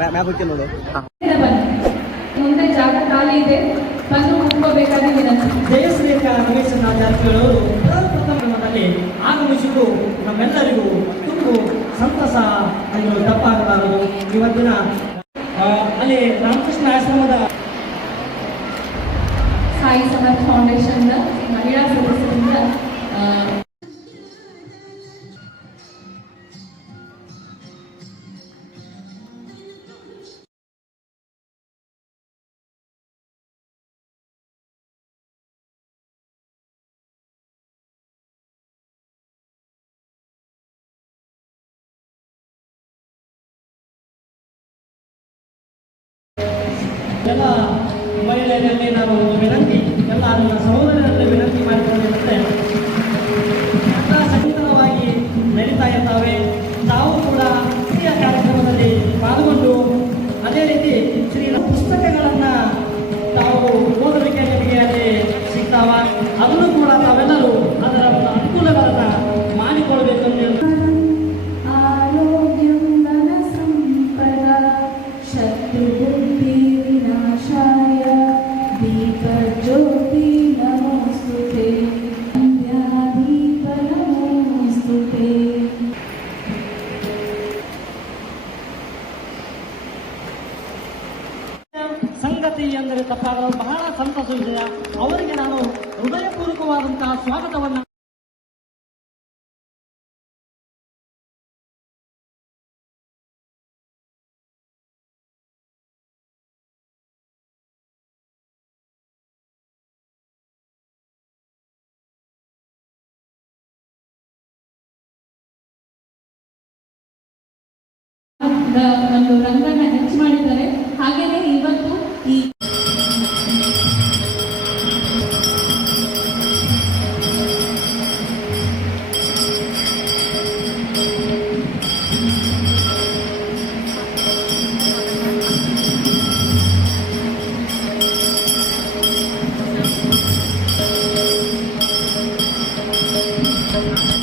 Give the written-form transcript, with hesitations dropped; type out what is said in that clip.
Map ನೋಡು. ಮುಂದೆ ಜಾಗ ಖಾಲಿ ಇದೆ, ಬಂದು ಕುತ್ಕೋಬೇಕಾಗಿ ವಿನಂತಿ. ಜಯಶ್ರೀಕ ರಮೇಶನ ಜಾರಕಿಹೊಳಿ ಪ್ರಥಮದಲ್ಲಿ ಆಗಮಿಸಿದ್ದು ನಮ್ಮೆಲ್ಲರಿಗೂ ತುಂಬು ಸಂತಸ ಎಂದು ತಪ್ಪಾಗಬಾರದು. ಇವತ್ತಿನ ಅಲ್ಲಿ ರಾಮಕೃಷ್ಣ ಆಶ್ರಮದ ಸಾಯಿ ಸಮರ್ಥ ಫೌಂಡೇಶನ್ ಮಹಿಳಾ ಸದಸ್ಯರಿಂದ ಎಲ್ಲ ಮಹಿಳೆಯರಲ್ಲಿ ನಾವು ವಿನಂತಿ, ಎಲ್ಲ ಸಹೋದರರಲ್ಲಿ ವಿನಂತಿ ಮಾಡಿಕೊಳ್ಳುತ್ತೆ. ಎಲ್ಲ ಸಕ್ರಿಯವಾಗಿ ನಡೀತಾ ಇದ್ದಾವೆ. ತಾವು ಕೂಡ ಈ ಕಾರ್ಯಕ್ರಮದಲ್ಲಿ ಪಾಲ್ಗೊಂಡು ಅದೇ ರೀತಿ ಶ್ರೀ ಪುಸ್ತಕಗಳನ್ನು ತಾವು ಓದಲಿಕ್ಕೆ ನಿಮಗೆ ಅಲ್ಲಿ ಸಿಗ್ತಾವ. ಅದನ್ನು ಕೂಡ ತಾವೆಲ್ಲರೂ ಅದರ ಒಂದು ಅನುಕೂಲಗಳನ್ನು ಮಾಡಿಕೊಳ್ಬೇಕು ಅಂತ ಸಂಗತಿ ಎಂದರೆ ತಪ್ಪಾಗಲು ಬಹಳ ಸಂತೋಷ ವಿಷಯ. ಅವರಿಗೆ ನಾನು ಹೃದಯಪೂರ್ವಕವಾದಂತಹ ಸ್ವಾಗತವನ್ನು the